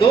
2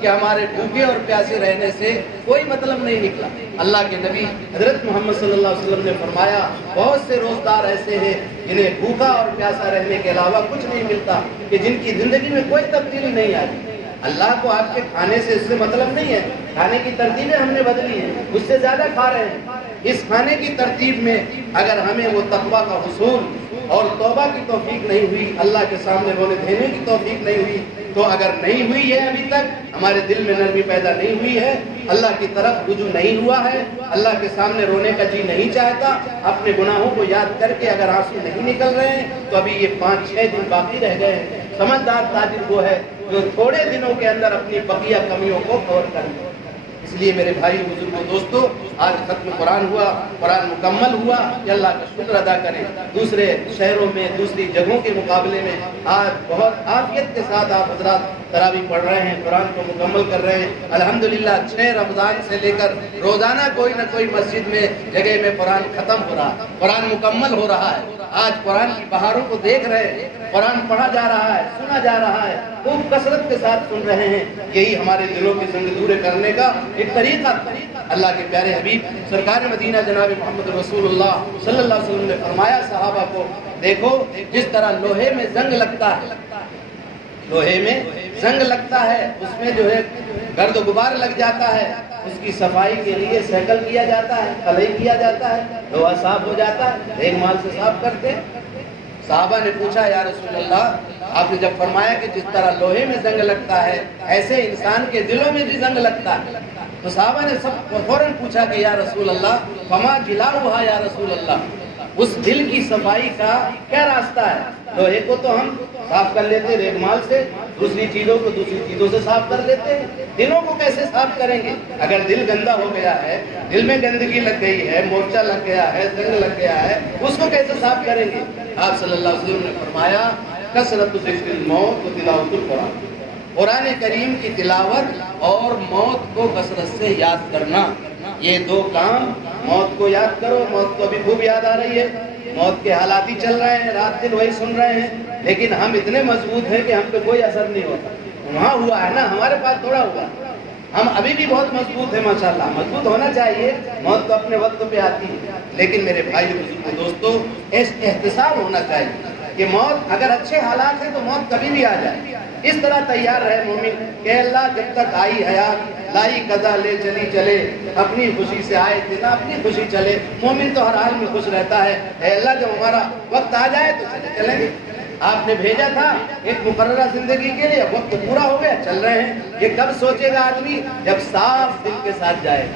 کہ ہمارے بھوکے اور پیاسے رہنے سے کوئی مطلب نہیں نکلا۔ اللہ کے نبی حضرت محمد صلی اللہ علیہ وسلم نے فرمایا بہت سے روزدار ایسے ہیں جنہیں بھوکا اور پیاسا رہنے کے علاوہ کچھ نہیں ملتا، کہ جن کی زندگی میں کوئی تبدیلی نہیں آئی۔ اللہ کو آپ کے کھانے سے اس سے مطلب نہیں ہے، کھانے کی ترتیبیں ہم نے بدلی ہیں، اس سے زیادہ کھا رہے ہیں۔ اس کھانے کی ترتیب میں اگر ہمیں وہ تقویٰ کا حصول اور توبہ کی توفیق نہیں ہوئی، اللہ کے سامنے رونے دھونے کی توفیق نہیں ہوئی، تو اگر نہیں ہوئی ہے ابھی تک، ہمارے دل میں نرمی پیدا نہیں ہوئی ہے، اللہ کی طرف رجوع نہیں ہوا ہے، اللہ کے سامنے رونے کا جی نہیں چاہتا، اپنے گناہوں کو یاد کر کے اگر آنسو نہیں نکل رہے ہیں تو ابھی یہ 5-6 دن باقی رہ گئے ہیں۔ سمجھدار تاجر وہ ہے جو تھوڑے دنوں کے اندر اپنی بقیہ کمیوں کو کور کر لے۔ اس لیے میرے بھائی بزرگوں دوستو، آج ختم قرآن ہوا، قرآن مکمل ہوا، کہ اللہ کا شکر ادا کریں۔ دوسرے شہروں میں، دوسری جگہوں کے مقابلے میں آج بہت عافیت کے ساتھ آپ حضرات تراویح پڑھ رہے ہیں، قرآن کو مکمل کر رہے ہیں۔ الحمدللہ 6 رمضان سے لے کر روزانہ کوئی نہ کوئی مسجد میں جگہ میں قرآن ختم ہو رہا ہے، قرآن مکمل ہو رہا ہے۔ آج قرآن کی بہاروں کو دیکھ رہے ہیں، قرآن پڑھا جا رہا ہے، سنا جا رہا ہے، خوب کثرت کے ساتھ سن رہے ہیں۔ یہی ہمارے دلوں کی زنگ دورے کرنے کا ایک طریقہ۔ اللہ کے پیارے حبیب سرکار مدینہ جناب محمد رسول اللہ صلی اللہ علیہ وسلم نے فرمایا صحابہ کو، دیکھو جس طرح لوہے میں زنگ لگتا ہے، لوہے میں زنگ لگتا ہے، اس میں جو ہے گرد و غبار لگ جاتا ہے، اس کی صفائی کے لیے سیکل کیا جاتا ہے، قلعی کیا جاتا ہے، لوہا صاف ہو جاتا ہے، دیگ مال سے صاف کرتے ہیں۔ صحابہ نے پوچھا یا رسول اللہ، آپ نے جب فرمایا کہ جس طرح لوہے میں زنگ لگتا ہے ایسے انسان کے دلوں میں بھی زنگ لگتا ہے، تو صحابہ نے سب فوراً پوچھا کہ یا رسول اللہ فما جلاؤہا یا رسول اللہ، اس دل کی صفائی کا کیا راستہ ہے؟ لوہے کو تو ہم صاف کر لیتے ریگمال سے، دوسری چیزوں کو دوسری چیزوں سے صاف کر لیتے ہیں، دلوں کو کیسے صاف کریں گے؟ اگر دل گندا ہو گیا ہے، دل میں گندگی لگ گئی ہے، مورچہ لگ گیا ہے، زنگ لگ گیا ہے، اس کو کیسے صاف کریں گے؟ آپ صلی اللہ علیہ وسلم نے فرمایا کثرت ذکر الموت و تلاوت القرآن، قرآن کریم کی تلاوت اور موت کو کثرت سے یاد کرنا، یہ 2 کام۔ موت کو یاد کرو، موت کو ابھی خوب یاد آ رہی ہے، موت کے حالات ہی چل رہے ہیں، رات دن وہی سن رہے ہیں، لیکن ہم اتنے مضبوط ہیں کہ ہم پہ کوئی اثر نہیں ہوتا۔ وہاں ہوا ہے نا، ہمارے پاس تھوڑا ہوا، ہم ابھی بھی بہت مضبوط ہیں ماشاءاللہ، مضبوط ہونا چاہیے۔ موت تو اپنے وقت پہ آتی ہے، لیکن میرے بھائی بزرگوں دوستو، احتساب ہونا چاہیے کہ موت اگر اچھے حالات ہیں تو موت کبھی بھی آ جائے، اس طرح تیار رہے مومن کہ اللہ جب تک آئی حیات لائی قضا لے چلی چلے، اپنی خوشی سے آئے تھے نا اپنی خوشی چلے۔ مومن تو ہر حال میں خوش رہتا ہے، اے اللہ جب ہمارا وقت آ جائے تو چلیں گے، آپ نے بھیجا تھا ایک مقررہ زندگی کے لیے، وقت پورا ہو گیا، چل رہے ہیں۔ یہ کب سوچے گا آدمی؟ جب صاف دل کے ساتھ جائے،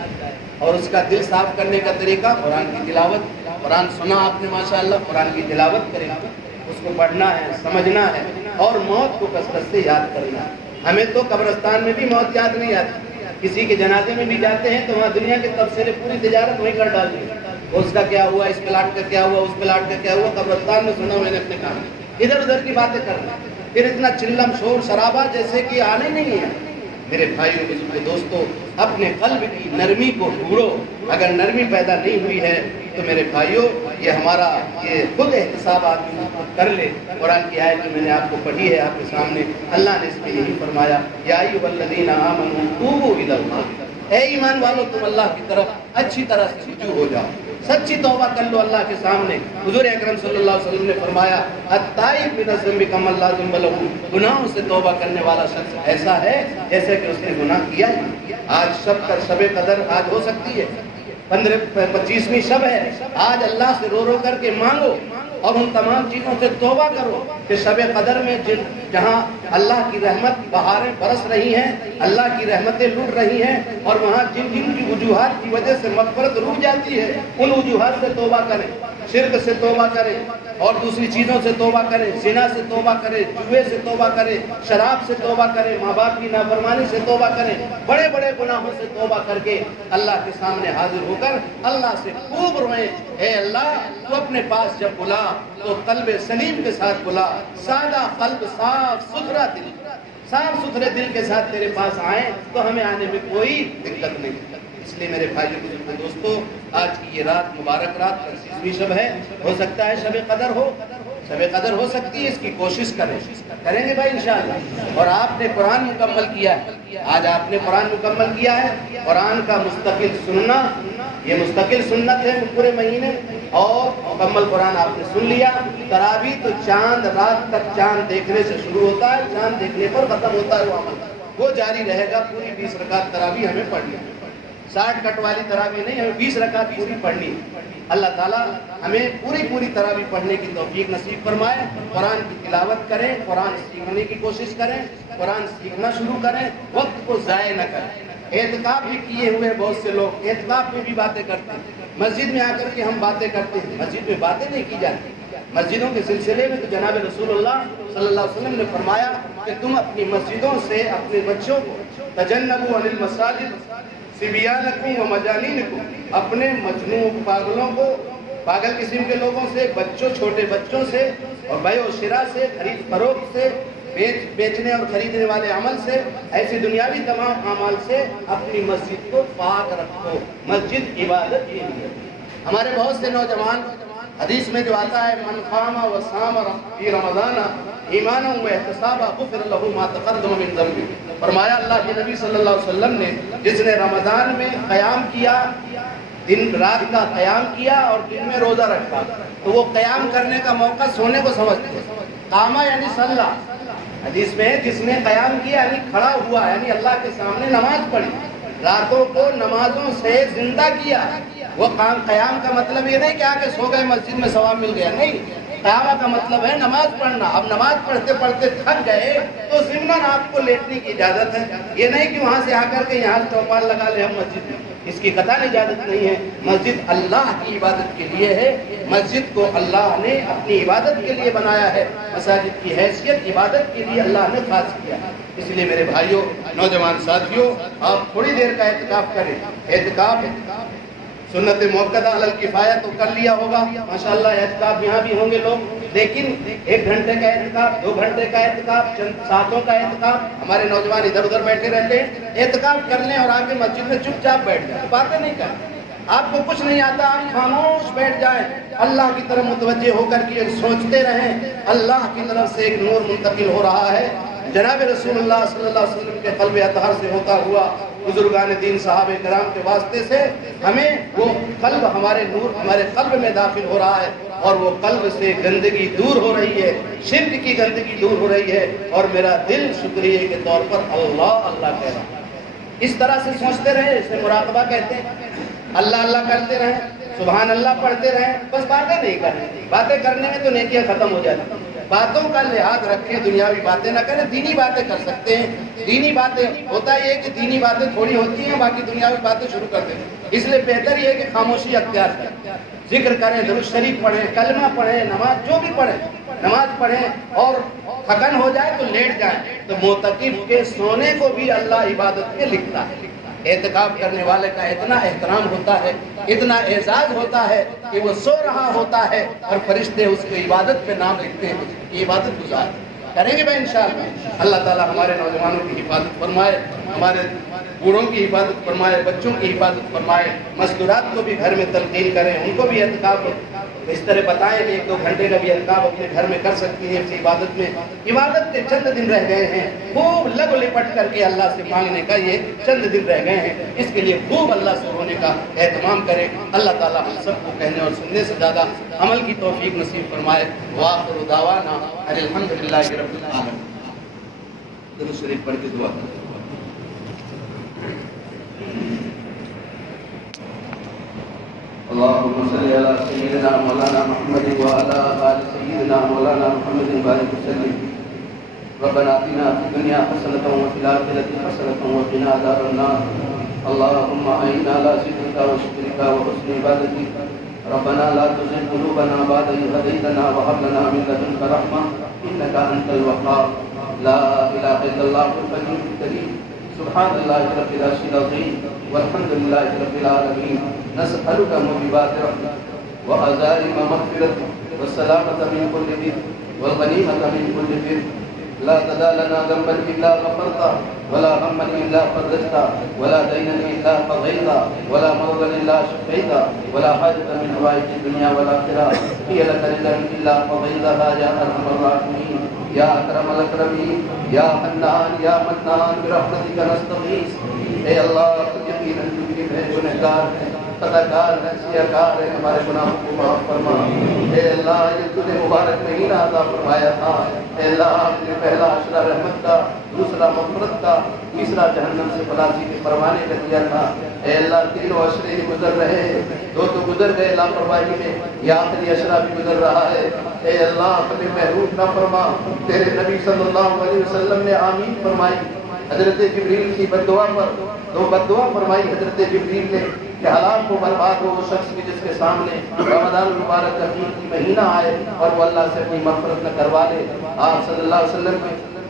اور اس کا دل صاف کرنے کا طریقہ قرآن کی تلاوت۔ قرآن سنا آپ نے ماشاءاللہ، قرآن کی تلاوت کرے، اس کو پڑھنا ہے، سمجھنا ہے، اور موت کو کثرت سے یاد کرنا ہے۔ ہمیں تو قبرستان میں بھی موت یاد نہیں آتی، کسی کے جنازے میں بھی جاتے ہیں تو وہاں دنیا کے تبصرے پوری تجارت وہیں کر ڈالتے ہیں، اس کا کیا ہوا، اس پلاٹ کا کیا ہوا، اس پلاٹ کا کیا ہوا۔ قبرستان میں سنا میں نے اپنے کام، ادھر ادھر کی باتیں کرنا، پھر اتنا چلم شور شرابہ جیسے کہ آنے نہیں ہے۔ میرے بھائیوں بزرگوں دوستو، اپنے قلب کی نرمی کو ڈھونڈو، اگر نرمی پیدا نہیں ہوئی ہے تو میرے بھائیوں یہ ہمارا یہ خود احتساب آدمی کر لے۔ قرآن کی آیت جو میں نے آپ کو پڑھی ہے آپ کے سامنے، اللہ نے اس میں یہی فرمایا یا ایھا الذین آمنوا توبوا الی اللہ، اے ایمان والو تم اللہ کی طرف اچھی طرح سے رجوع ہو جاؤ، سچی توبہ کر لو اللہ کے سامنے۔ حضور اکرم صلی اللہ علیہ وسلم نے فرمایا التائب من الذنب کمن لا ذنب لہ، گناہوں سے توبہ کرنے والا شخص ایسا ہے جیسے کہ اس نے گناہ کیا ہی۔ آج شب قدر آج ہو سکتی ہے، 25ویں شب ہے، آج اللہ سے رو رو کر کے مانگو اور ان تمام چیزوں سے توبہ کرو کہ شب قدر میں جہاں اللہ کی رحمت بہاریں برس رہی ہیں، اللہ کی رحمتیں لٹ رہی ہیں، اور وہاں جن جن کی وجوہات کی وجہ سے مغفرت رک جاتی ہے، ان وجوہات سے توبہ کریں، شرک سے توبہ کریں، اور دوسری چیزوں سے توبہ کریں، زنا سے توبہ کریں، جوے سے توبہ کریں، شراب سے توبہ کریں، ماں باپ کی نافرمانی سے توبہ کریں، بڑے بڑے گناہوں سے توبہ کر کے اللہ کے سامنے حاضر ہو کر اللہ سے خوب روئیں، اے اللہ تو اپنے پاس جب بلا تو قلب سلیم کے ساتھ بلا، سادہ قلب، صاف ستھرا دل، صاف ستھرے دل کے ساتھ تیرے پاس آئیں تو ہمیں آنے میں کوئی دقت نہیں۔ اس لیے میرے بھائیوں بزرگوں دوستو، آج کی یہ رات مبارک رات 25ویں شب ہے، ہو سکتا ہے شب قدر ہو، شب قدر ہو سکتی ہے، اس کی کوشش کریں گے بھائی انشاءاللہ۔ اور آپ نے قرآن مکمل کیا ہے، آج آپ نے قرآن مکمل کیا ہے، قرآن کا مستقل سننا، یہ مستقل سنت ہے پورے مہینے، اور مکمل قرآن آپ نے سن لیا۔ تراویح تو چاند رات تک، چاند دیکھنے سے شروع ہوتا ہے، چاند دیکھنے پر ختم ہوتا ہے وہ عمل، وہ جاری رہے گا۔ پوری 20 رکعت تراویح ہمیں پڑھنی ہے، 60 کٹ والی تراویح نہیں، ہمیں 20 رکعت پوری پڑھنی ہے۔ اللہ تعالیٰ ہمیں پوری تراویح پڑھنے کی توفیق نصیب فرمائے۔ قرآن کی تلاوت کریں، قرآن سیکھنے کی کوشش کریں، قرآن سیکھنا شروع کریں، وقت کو ضائع نہ کریں۔ اعتکاف بھی کیے ہوئے بہت سے لوگ اعتکاف میں بھی باتیں کرتے ہیں، مسجد میں آ کر کے ہم باتیں کرتے ہیں، مسجد میں باتیں نہیں کی جاتی۔ مسجدوں کے سلسلے میں تو جناب رسول اللہ صلی اللہ علیہ وسلم نے فرمایا کہ تم اپنی مسجدوں سے اپنے بچوں کو تجنبوا عن المساجد صبیانکم و مجانینکم، اپنے مجنوں پاگلوں کو، پاگل قسم کے لوگوں سے، بچوں، چھوٹے بچوں سے، اور بیع و شراء سے، خرید فروخت سے، بیچنے اور خریدنے والے عمل سے، ایسی دنیاوی تمام اعمال سے اپنی مسجد کو پاک رکھو۔ مسجد عبادت کے لیے، ہمارے بہت سے نوجوان، حدیث میں جو آتا ہے من قام و صام فی رمضان ایمانا و احتسابا غفر له ما تقدم من ذنبہ، فرمایا اللہ کے نبی صلی اللہ علیہ وسلم نے، جس نے رمضان میں قیام کیا، دن رات کا قیام کیا اور دن میں روزہ رکھا، تو وہ قیام کرنے کا موقع سونے کو سمجھتے ہیں۔ قامہ یعنی صلی، حدیث میں جس نے قیام کیا یعنی کھڑا ہوا، یعنی اللہ کے سامنے نماز پڑھی، راتوں کو نمازوں سے زندہ کیا۔ وہ قیام کا مطلب یہ نہیں کہ آ کے سو گئے مسجد میں ثواب مل گیا، نہیں، قیام کا مطلب ہے نماز پڑھنا۔ اب نماز پڑھتے پڑھتے تھک گئے تو ضمناً آپ کو لیٹنے کی اجازت ہے، یہ نہیں کہ وہاں سے آ کر کے یہاں چوپال لگا لے ہم مسجد میں، اس کی قطعاً اجازت نہیں ہے۔ مسجد اللہ کی عبادت کے لیے ہے، مسجد کو اللہ نے اپنی عبادت کے لیے بنایا ہے، مساجد کی حیثیت عبادت کے لیے اللہ نے خاص کیا ہے۔ اس لیے میرے بھائیوں، نوجوان ساتھیوں، آپ تھوڑی دیر کا اعتکاف کریں۔ اعتکاف سنت موقدہ علی الکفایہ تو کر لیا ہوگا ماشاءاللہ، اعتکاف یہاں بھی ہوں گے لوگ، لیکن 1 گھنٹے کا اعتکاف، 2 گھنٹے کا اعتکاف، چند ساعتوں کا اعتکاف، ہمارے نوجوان ادھر ادھر بیٹھے رہتے ہیں۔ اعتکاف کر لیں اور آ کے مسجد میں چپ چاپ بیٹھ جائیں، باتیں نہیں کریں، آپ کو کچھ نہیں آتا، آپ خاموش بیٹھ جائیں، اللہ کی طرف متوجہ ہو کر کے سوچتے رہیں، اللہ کی طرف سے ایک نور منتقل ہو رہا ہے، جناب رسول اللہ صلی اللہ علیہ وسلم کے قلب اطہر سے ہوتا ہوا، بزرگان دین صحابہ کرام کے واسطے سے ہمیں وہ قلب، ہمارے نور ہمارے قلب میں داخل ہو رہا ہے، اور وہ قلب سے گندگی دور ہو رہی ہے، شرک کی گندگی دور ہو رہی ہے، اور میرا دل شکریہ کے طور پر اللہ اللہ کہہ رہا ہے۔ اس طرح سے سوچتے رہیں، اسے مراقبہ کہتے ہیں، اللہ اللہ کرتے رہیں، سبحان اللہ پڑھتے رہیں، بس باتیں نہیں کریں، باتیں کرنے میں تو نیکیاں ختم ہو جاتی ہیں۔ باتوں کا لحاظ رکھیں، دنیاوی باتیں نہ کریں، دینی باتیں کر سکتے ہیں۔ دینی باتیں ہوتا یہ ہے کہ دینی باتیں تھوڑی ہوتی ہیں، باقی دنیاوی باتیں شروع کر دیں، اس لیے بہتر یہ ہے کہ خاموشی اختیار کریں، ذکر کریں، درود شریف پڑھیں، کلمہ پڑھیں، نماز جو بھی پڑھیں، نماز پڑھیں، اور تھکن ہو جائے تو لیٹ جائیں، تو معتکف کے سونے کو بھی اللہ عبادت میں لکھتا ہے۔ اعتکاف کرنے والے کا اتنا احترام ہوتا ہے، اتنا اعزاز ہوتا ہے کہ وہ سو رہا ہوتا ہے اور فرشتے اس کو عبادت پہ نام لکھتے ہیں کہ عبادت گزار کریں گے بھائی انشاءاللہ۔ اللہ تعالی ہمارے نوجوانوں کی حفاظت فرمائے، ہمارے بوڑھوں کی حفاظت فرمائے، بچوں کی حفاظت فرمائے، مستورات کو بھی گھر میں تلقین کریں، ان کو بھی اعتکاف اس طرح بتائیں کہ 1-2 گھنٹے کا بھی اعتکاف اپنے گھر میں کر سکتی ہیں۔ اسی عبادت میں، عبادت کے چند دن رہ گئے ہیں، خوب لگ لپٹ کر کے اللہ سے مانگنے کا یہ چند دن رہ گئے ہیں، اس کے لیے خوب اللہ سے ہونے کا اہتمام کریں۔ اللہ تعالی ہم سب کو کہنے اور سننے سے زیادہ عمل کی توفیق نصیب فرمائے۔ وآخر دعوانا ان الحمدللہ رب العالمین۔ درود شریف پڑھ کے دعا کریں۔ اللهم صل على سيدنا مولانا محمد وعلى آل سيدنا مولانا محمد وبارك وسلم۔ ربنا آتنا في الدنيا حسنة وفي الآخرة حسنة وقنا عذاب النار۔ اللهم أعنا على ذكرك وشكرك وحسن عبادتك۔ ربنا لا تزغ قلوبنا بعد إذ هديتنا وهب لنا من لدنك رحمة إنك أنت الوهاب۔ لا إله إلا الله الحي الكريم، سبحان الله رب العرش العظيم، والحمد لله رب العالمين۔ نسألك موجبات رحمتك وعزائم مغفرتك والسلامة من كل بر والغنيمة من كل بر، لا تدع لنا ذنبا إلا غفرته ولا هما إلا فرجته ولا دينا إلا قضيته ولا مرضا إلا شفيته ولا حاجة من حوائج الدنيا والآخرة هي لك رضا إلا قضيتها يا أرحم الراحمين يا أكرم الأكرمين يا حنان يا منان برحمتك نستغيث. اے اللہ یقیناً چونکہ میں گنہگار ہیں، خطاکار ہیں، سیاکار ہیں، ہمارے گناہوں کو معاف فرما. اے اللہ یہ تجھے مبارک مہینہ عطا فرمایا تھا، اے اللہ آپ نے پہلا عشرہ رحمت کا، دوسرا مغفرت کا، تیسرا جہنم سے خلاصی کے پروانے کا دیا تھا. اے اللہ تینوں عشرے ہی گزر رہے ہیں، دو تو گزر گئے لاپرواہی میں، یہ آخری عشرہ بھی گزر رہا ہے. اے اللہ ہمیں محروم نہ فرما. تیرے نبی صلی اللہ علیہ وسلم نے آمین فرمائی حضرت جبریل کی بددعا پر، تو بددعا فرمائی حضرت جبریل نے کہ ہلاک کو برباد ہو وہ شخص بھی جس کے سامنے رمضان المبارک کا قیمتی مہینہ آئے اور وہ اللہ سے اپنی مغفرت نہ کروا لے. آپ صلی اللہ علیہ وسلم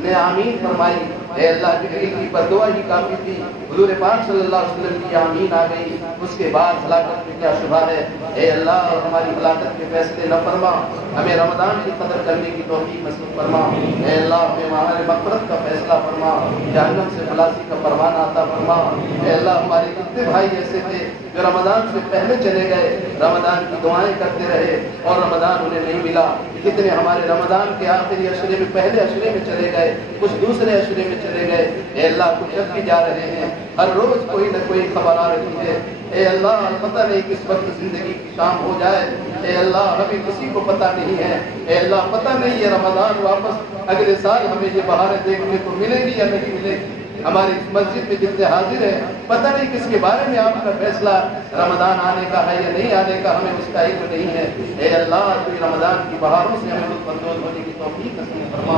نے آمین فرمائی. اے اللہ جبریل کی بددعا ہی کافی تھی، حضور پاک صلی اللہ علیہ وسلم کی آمین آ گئی. اس کے بعد ہلاکت میں کیا شبہ ہے. اے اللہ ہماری ہلاکت کے فیصلے نہ فرما، ہمیں رمضان کی قدر کرنے کی توفیق نصیب فرما. اے اللہ ہمیں ہمارے مغفرت کا فیصلہ فرما، جہنم سے خلاصی کا پروانہ عطا فرما. اے اللہ ہمارے کتنے بھائی ایسے تھے جو رمضان سے پہلے چلے گئے، رمضان کی دعائیں کرتے رہے اور رمضان انہیں نہیں ملا. کتنے ہمارے رمضان کے آخری عشرے میں، پہلے عشرے میں چلے گئے، کچھ دوسرے عشرے میں چلے گئے. اے اللہ کچھ اب بھی جا رہے ہیں، ہر روز کوئی نہ کوئی خبر آ رہی ہے. اے اللہ پتہ نہیں کس وقت زندگی کی شام ہو جائے. اے اللہ ہمیں کسی کو پتہ نہیں ہے. اے اللہ پتہ نہیں یہ رمضان واپس اگلے سال ہمیں یہ بہاریں دیکھنے کو ملے گی یا نہیں ملے گی. ہماری اس مسجد میں جتنے حاضر ہیں پتہ نہیں کس کے بارے میں آپ کا فیصلہ رمضان آنے کا ہے یا نہیں آنے کا، ہمیں اس کا علم نہیں ہے. اے اللہ تو رمضان کی بہاروں سے ہمیں لطف اندوز ہونے کی توفیق نصیب فرما.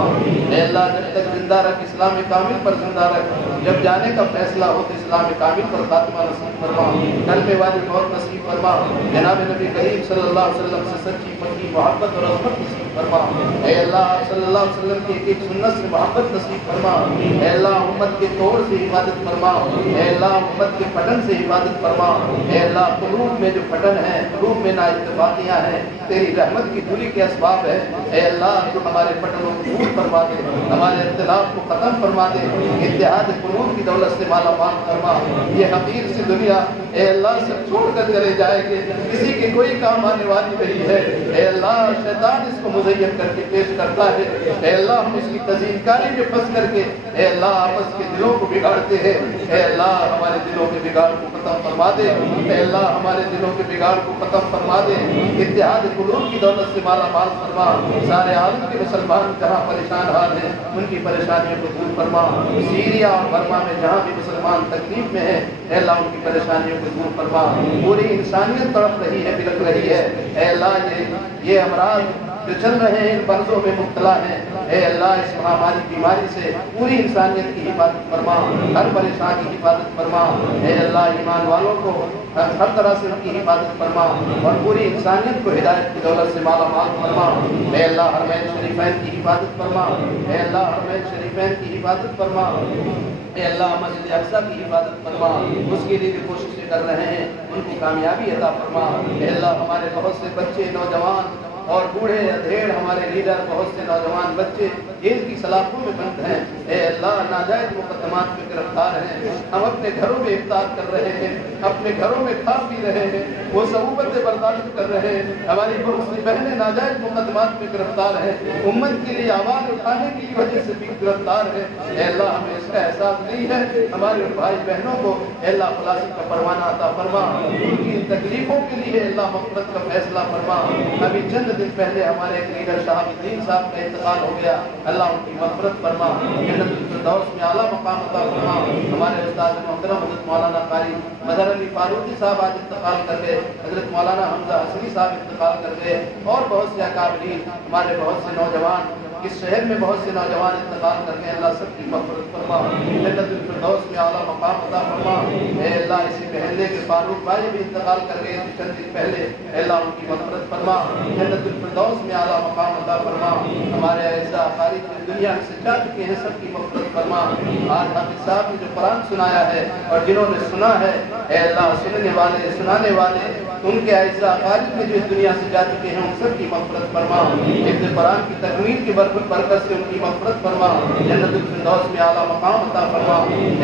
اے اللہ جب تک زندہ رکھ اسلام کامل پر زندہ رکھ، جب جانے کا فیصلہ ہو تو اسلام کامل پر خاتمہ نصیب فرما، کلمے والی موت نصیب فرما. جناب نبی کریم صلی اللہ علیہ وسلم سے سچی پکی محبت اور عظمت نصیب فرما. اے اللہ آپ صلی اللہ علیہ وسلم کی ایک ایک سنت سے محبت نصیب فرما. اے اللہ امت کے توڑ سے حفاظت فرما. اے اللہ امت کے پھٹن سے حفاظت فرما. اے اللہ قلوب میں جو پھٹن ہے، قلوب میں نااتفاقیاں ہیں، تیری رحمت کی دوری کے اسباب ہے. اے اللہ تو ہمارے پھٹنوں کو دور فرما دے، ہمارے اختلاف کو ختم فرما دے، اتحاد قلوب کی دولت سے مالا مال فرما. یہ حقیر سی دنیا اے اللہ سے چھوڑ کر چلے جائے گے، کسی کے کوئی کام آنے والی نہیں ہے. اے اللہ شیطان اس کو مزین کر کے پیش کرتا ہے. اے اللہ ہم اس کی تزئین کاری میں پھنس کر کے اے اللہ آپس کے دلوں کو بگاڑتے ہیں. اے اللہ ہمارے دلوں کے بگاڑ کو ختم فرما دے. اے اللہ ہمارے دلوں کے بگاڑ کو ختم فرما دے، اتحاد قلوب کی دولت سے مالا مال فرما. سارے عالم کے مسلمان جہاں پریشان حال ہیں ان کی پریشانیوں کو دور فرما. سیریا اور برما میں جہاں بھی مسلمان تکلیف میں ہیں اے اللہ ان کی پریشانیوں کو دور فرما. پوری انسانیت تڑپ رہی ہے، بلک رہی ہے. اے اللہ یہ امراض جو چل رہے ہیں ان مرضوں میں مبتلا ہیں، اے اللہ اس مہاماری بیماری سے پوری انسانیت کی حفاظت فرما، ہر پریشان کی حفاظت فرما. اے اللہ ایمان والوں کو ہر طرح سے ان کی حفاظت فرما اور پوری انسانیت کو ہدایت کی دولت سے مالا مال فرما. اے اللہ حرمین شریفین کی حفاظت فرما. اے اللہ حرمین شریفین کی حفاظت فرما. اے اللہ مسجد اقصیٰ کی حفاظت فرما، اس کے لیے جو کوششیں کر رہے ہیں ان کو کامیابی عطا فرما. اے اللہ ہمارے بہت سے بچے، نوجوان اور بوڑھے ادھیڑ، ہمارے لیڈر، بہت سے نوجوان بچے جیل کی سلاخوں میں بند ہیں. اے اللہ ناجائز مقدمات میں گرفتار ہیں. ہم اپنے گھروں میں افطار کر رہے ہیں، اپنے گھروں میں کھا پی رہے ہیں، وہ صعوبتیں برداشت کر رہے ہیں. ہماری بہت سی بہنیں ناجائز مقدمات میں گرفتار ہیں، امت کے لیے آواز اٹھانے کی وجہ سے بھی گرفتار ہیں. اے اللہ ہمیں اس کا احساس نہیں ہے. ہمارے ان بھائی بہنوں کو اے اللہ خلاصی کا پروانہ عطا فرما. ان کی تکلیفوں کے لیے اللہ مغفرت کا فیصلہ فرما. ابھی چند دن پہلے ہمارے ایک لیڈر شہاب الدین صاحب کا انتقال ہو گیا، اللہ ان کی مغفرت فرما، جنت الفردوس میں اعلیٰ مقام عطا فرما. ہمارے استاد محترم حضرت مولانا قاری مظہر علی فاروقی صاحب آج انتقال کر گئے، حضرت مولانا حمزہ حسنی صاحب انتقال کر گئے اور بہت سے اکابرین، ہمارے بہت سے نوجوان، اس شہر میں بہت سے نوجوان انتقال کر گئے. اللہ سب کی مغفرت فرما، جنت الفردوس میں اعلیٰ مقام عطا فرما. اے اللہ اسی محلے کے فاروق بھائی بھی انتقال کر گئے چند دن پہلے، اے اللہ ان کی مغفرت فرما، جنت الفردوس میں اعلیٰ مقام عطا فرما. ہمارے اعزاء اقارب دنیا سے جا چکے ہیں، سب کی مغفرت فرما. آج حافظ صاحب نے جو قرآن سنایا ہے اور جنہوں نے سنا ہے اے اللہ سننے والے، سنانے والے ان کے اعزاء اقارب میں جو اس دنیا سے جا چکے ہیں ان سب کی مغفرت فرما، حفظ قرآن کی تکمیل کی برکت سے ان کی مغفرت فرما، جنت الفردوس میں اعلیٰ مقام عطا فرما۔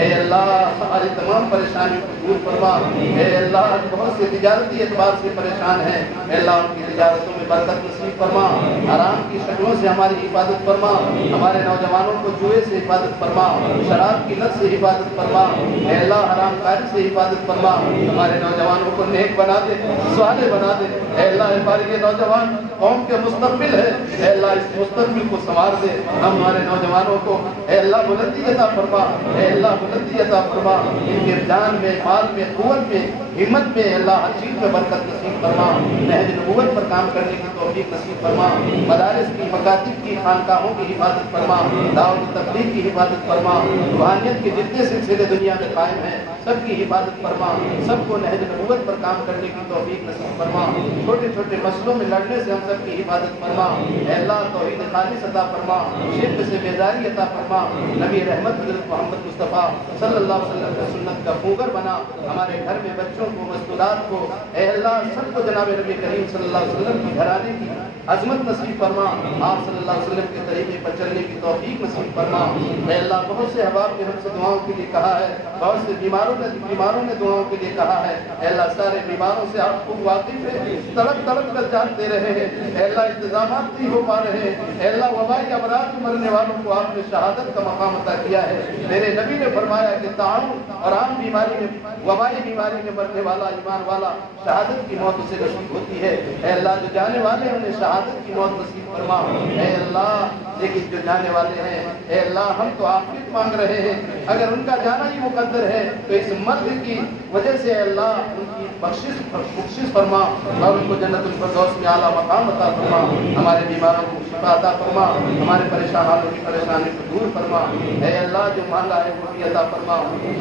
اے اللہ ہماری تمام پریشانیوں کو دور فرما۔ اے اللہ بہت سے تجارتی اعتبار سے پریشان ہیں، اے اللہ ان کی تجارتوں میں برکت نصیب فرما، حرام کی شکلوں سے ہماری حفاظت فرما، ہمارے نوجوانوں کو جوئے سے حفاظت فرما، شراب کی لت سے حفاظت فرما، اے اللہ حرام کاری سے حفاظت فرما، ہمارے نوجوانوں کو نیک بنا دے، صالح بنا دے۔ اے اللہ ہمارے یہ نوجوان قوم کے مستقبل ہے، اے اللہ اس مستقبل کو سنوار دے، ہمارے نوجوانوں کو اے اللہ بلندی عطا فرما، اے اللہ بلندی عطا فرما، ان کے جان میں، مال میں، قوت میں، ہمت میں، اے اللہ ہر چیز میں برکت نصیب فرما، نہج نبوت پر کام کرنے کی توفیق نصیب فرما، مدارس کی، مکاتب کی، خانقاہوں کی حفاظت فرما، دعوت تبلیغ کی حفاظت فرما، روحانیت کے جتنے سلسلے دنیا میں قائم ہیں سب کی حفاظت فرما، سب کو نہج نبوت پر کام کرنے کی توفیق نصیب فرما، چھوٹے چھوٹے مسئلوں میں لڑنے سے ہم سب کی حفاظت فرما، اے اللہ توحید خالص عطا فرما، شرک سے بیزاری عطا فرما، نبی رحمت حضرت محمد مصطفیٰ صلی اللہ علیہ وسلم کی سنت کا پھوگر بنا، ہمارے گھر میں بچوں کو، مستورات کو، اے اللہ سب کو جناب نبی کریم صلی اللہ علیہ وسلم کی گھرانے کی عظمت نصیب فرما، آپ صلی اللہ علیہ وسلم کے طریقے پر چلنے کی توفیق نصیب فرما۔ اے اللہ بہت سے احباب نے ہم سے دعاؤں کے لیے کہا ہے، بہت سے بیماروں نے دعاؤں کے لیے کہا ہے، اے اللہ سارے بیماروں سے آپ خوب واقف ہے، تڑپ تڑپ کر جان دے رہے ہیں، اے اللہ انتظامات نہیں ہو پا رہے ہیں، اے اللہ وبائی امراض میں مرنے والوں کو آپ نے شہادت کا مقام عطا کیا ہے، میرے نبی نے فرمایا کہ تعاون اور عام بیماری میں، وبائی بیماری میں مرنے والا ایمان والا شہادت کی موت سے نصیب ہوتی ہے، اے اللہ جو جانے والے ہیں انہیں شہادت کی موت نصیب فرما، اے اللہ لیکن جو جانے والے ہیں اے اللہ ہم تو عافیت مانگ رہے ہیں، اگر ان کا جانا ہی مقدر ہے تو اس مرض کی وجہ سے اے اللہ ان کی بخشش فرما اور ان کو جنت الفردوس میں اعلیٰ مقام عطا فرما، ہمارے بیماروں کو شفا عطا فرما، ہمارے پریشان حالوں کی پریشانی کو دور فرما، اے اللہ جو مانگا ہے وہ بھی عطا فرما،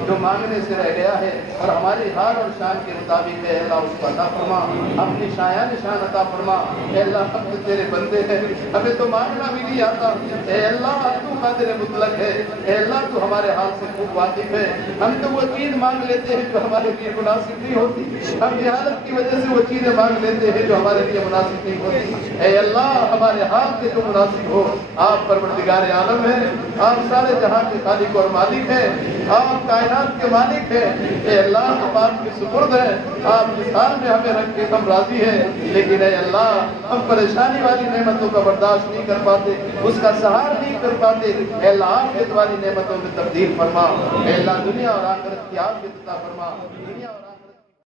جو مانگنے سے رہ گیا ہے اور ہمارے حال اور شان کے مطابق ہے اللہ اس کو عطا فرما، اپنی شایان شان عطا فرما، اے اللہ ہم تو تیرے بندے ہیں، ہمیں تو مانگنا بھی نہیں آتا، اے اللہ تو قادر مطلق ہے، اے اللہ تو ہمارے حال سے خوب واقف ہے، ہم تو وہ چیز مانگ لیتے ہیں جو ہمارے لیے مناسب نہیں ہوتی، ہم جہالت کی وجہ سے وہ چیزیں مانگ لیتے ہیں جو ہمارے لیے مناسب نہیں ہوتی، اے اللہ ہمارے حال سے جو مناسب ہو، آپ پروردگار عالم ہیں، آپ سارے جہاں کے خالق اور مالک ہیں، آپ کائنات کے مالک ہیں، اے اللہ ہم آپ کے سپرد ہیں، آپ جس حال میں ہمیں رکھ کے ہم راضی ہیں، لیکن اے اللہ ہم پریشانی والی نعمتوں کا برداشت نہیں کر پاتے، اس کا سہار نہیں کر پاتے، اے اللہ عافیت والی نعمتوں میں تبدیل فرما، اے اللہ دنیا اور آخرت کی عافیت عطا فرما، دنیا اور